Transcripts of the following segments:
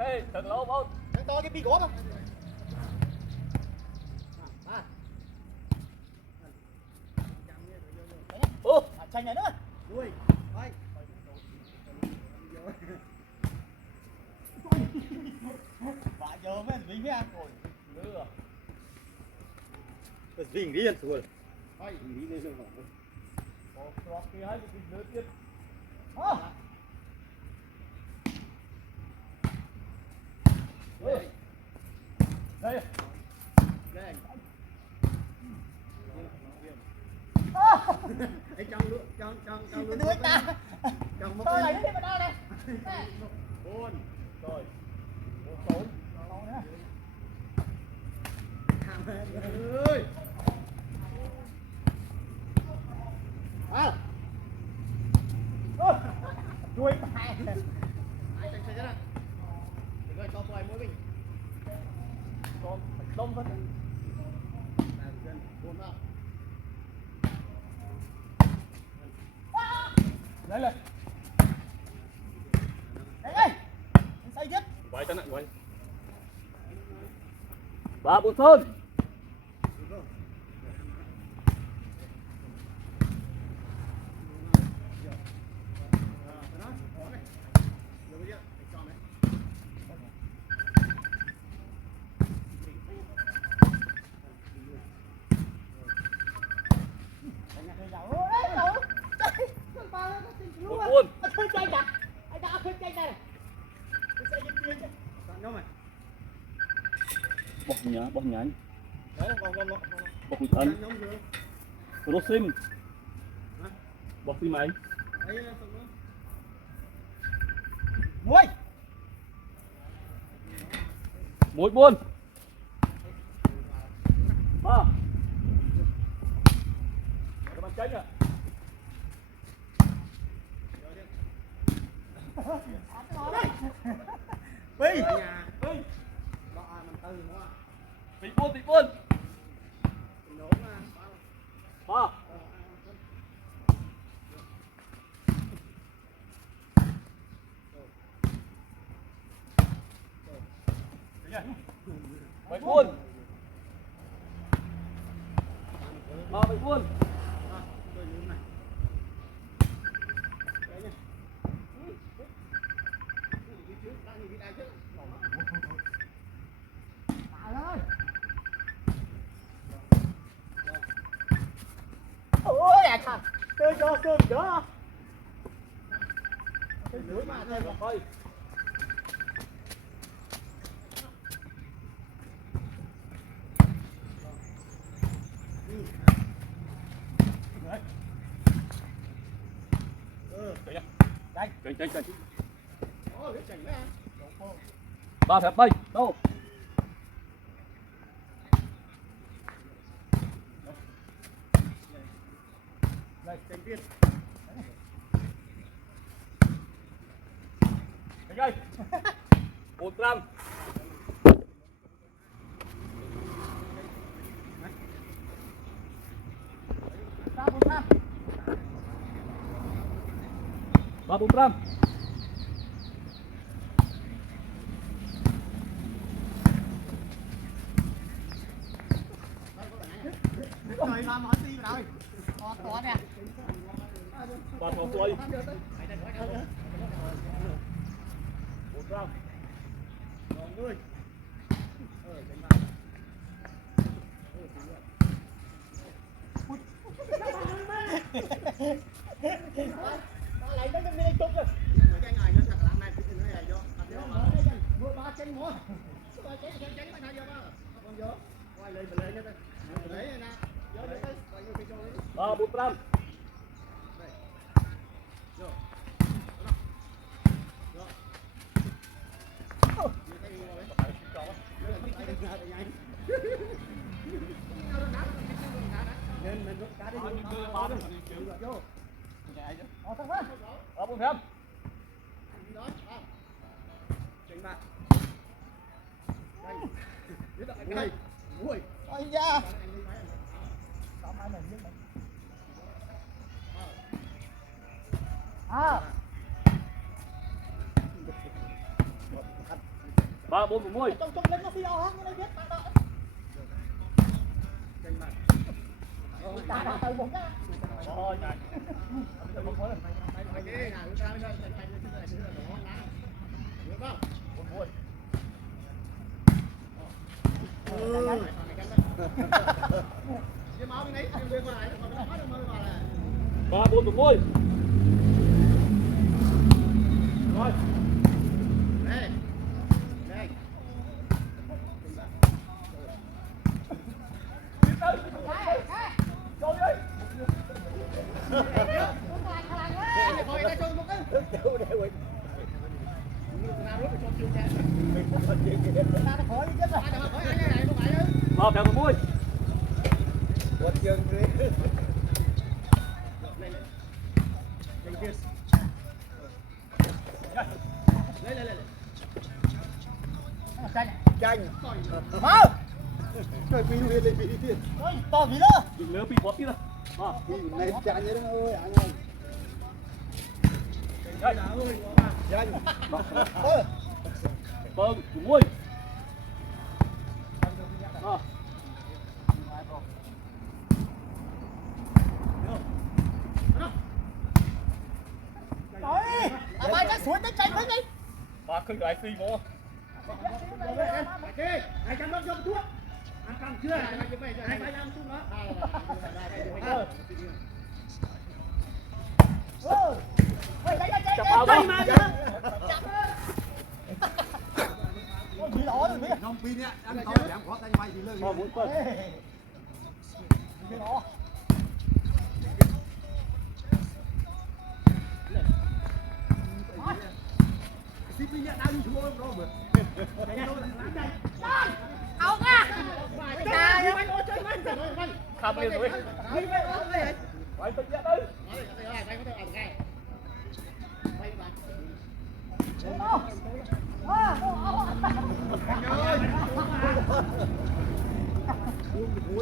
Ê, đừng lâu không? Thằng to cái bi gỗ không? Ô, Chanh này nữa. Ui, đây. Vả giờ mới dính với ăn rồi. đưa. Cái dính đi ăn rồi. Ai, dính đi rồi. Có kia hay cái nữa tiếp. Đây. Đây. Đây. Ấy trong luôn, trong luôn. Đuôi ta. Trong một cái. Này mà đâu này. Bốn. Rồi. 4 nữa. Ơi. À. Đuôi mày. Ai chạy xe ra. Rồi cho tôi mỗi mình. Con đông thôi. Làm dân buồn nào. Lấy lên. Đây đây. Anh say nhất. Quay chân lại quay. 3 4 sơn. Buồn. Bọc nhá. Bọc quỷ thần. Rốt sim. Bọc sim ấy. Muối. Muối buôn. 3. Các bạn tránh ạ. Bi. Bị buôn. 3. Bảy buôn. 3 bảy buôn. Ôi à thằng. Tôi cho cơm chữa. Cái lưỡi mà đây rồi. Thôi. Chành. 3 phép bay. Đâu? Đây, thành viên. Đánh đây. 1 gram. Ba bốn gram. 3 4 gram. Rồi làm món gì rồi? Có nè. 3 thỏ quay. 1 gram. Còn nuôi. Nó lấy nó đi chụp rồi. Cái ngày nó thật là này cái này vô. Mua 3 chân mua. 3 chân mà nào vô đó. Con vô. Quay lên nó. Đấy nè. Vô đi tới. Quay vô cái chỗ đấy. 3 4 gram. Vô. Vô. Nên mình rút cá đi vô. Vô. Thằng quá. 3 4 phép. Đó. Chỉnh bạn. Đây. Biết rồi cái này. Ui. Ôi da. Tao mai mình biết mình. À. 3 4 6 10 trong lên nó phi đâu hết nó biết bạn đó ta từ một cái thôi này ba bốn một môi rồi vào theo một môi chanh mau trời phi huyền lên phi tiền to gì nữa đừng lỡ bị bóp đi rồi này chanh nhớ ơi anh ơi chanh vâng một môi bài cái suối tới chạy đi ba khơi lại phi mua ai chăm nó cho thuốc ăn căng chưa ai phải ăn thuốc nó chạy mà bị lỗ rồi biết không pin á anh thôi giảm khó tay bay thì lơi ba bốn phân bị lỗ pin pin nhá đang xuống đó bữa không á khăm liền rồi quay tự nhiên đấy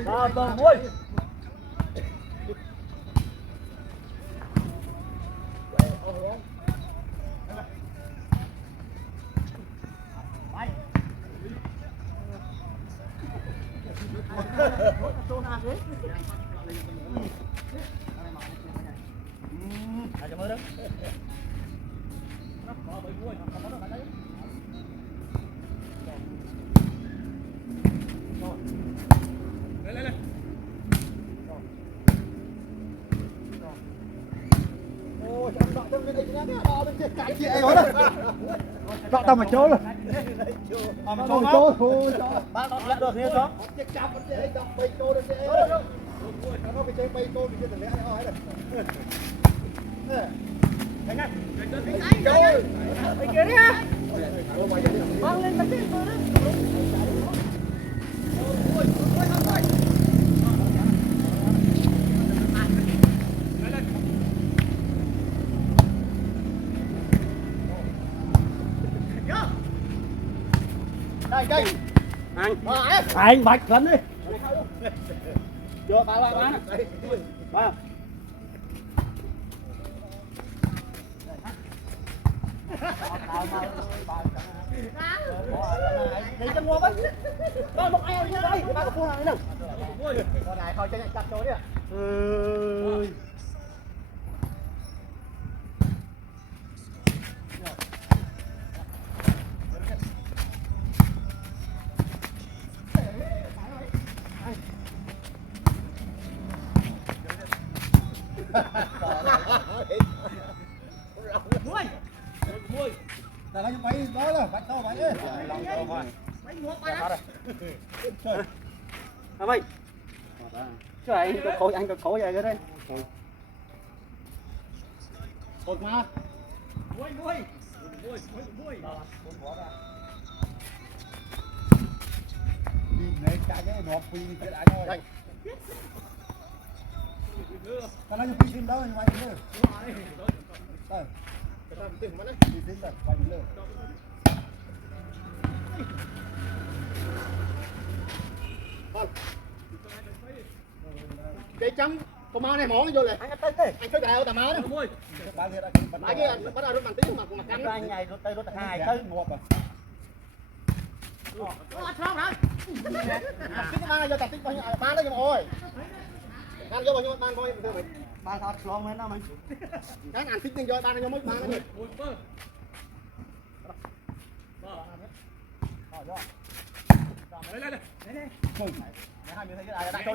ba tờ môi ai cho mới đó chọn tao mà trốn rồi trốn thôi ba nó lại được như đó mang lên bánh tôi đó đây anh bạch lắm đi chưa ba ba đi chân mua bánh ba một eo như đây ba có phun hàng nữa con này thôi chân chặt rồi đi là nó bay đó là bạch to bay ấy à mày cái này anh có khổ vậy cái đây cột mà này chạy cái đọt phi cái đã thôi cái nó như phi đó như vậy nữa đây phi đó bay nữa cái trắng con má này món nó vô lại anh cứ đào tà má đó ba liệt anh kia bắt đầu rút bằng tính mặt cắn anh này rút tay rút hai tới ngộp à xong hả tích cái mang vô tập tích bao nhiêu bán đó cho ôi ăn vô bao nhiêu bán bao nhiêu được ba thọt lon hết nó mình cái ăn tích vô bán vô mới bán nó hai mươi cái đặt cho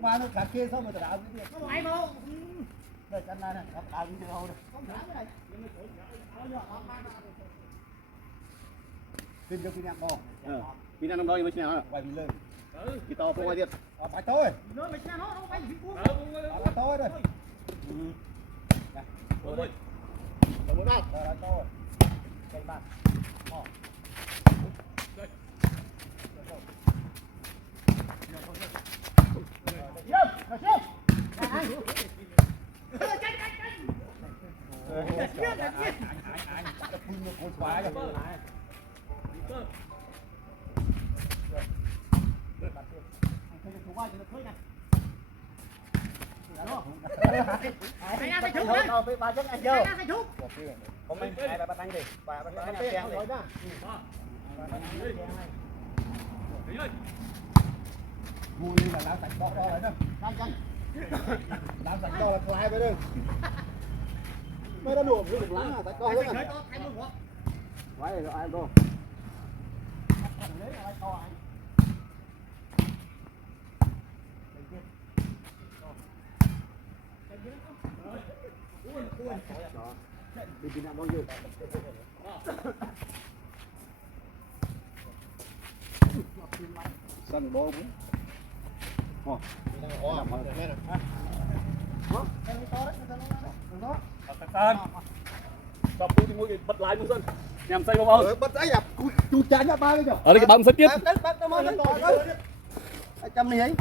ba nó cả kia xong rồi đào cái nó lại vô đây chân này này đào cái hô đây tin cho kinh nghiệm bò vì năm đôi mới nào quay mình lên thì to không ai biết phải tôi nó mình nó phải phải tôi đây còn muốn đâu là tôi cây bạc không mình hai ba tăng đi ba tăng tiền rồi đó vui là làm sạch to đó đấy làm sạch to là khai với đây mấy nó đùa được lắm à tại coi rất là quái rồi ai đâu đi đi nào bao nhiêu sân bố cũng Stop đi mua cái bật lái mua dân. Nhằm xây không? bật ấy à chú chán cho ba cái Ở đây cái bấm sắt tiếp. bắt nó mới trăm này ấy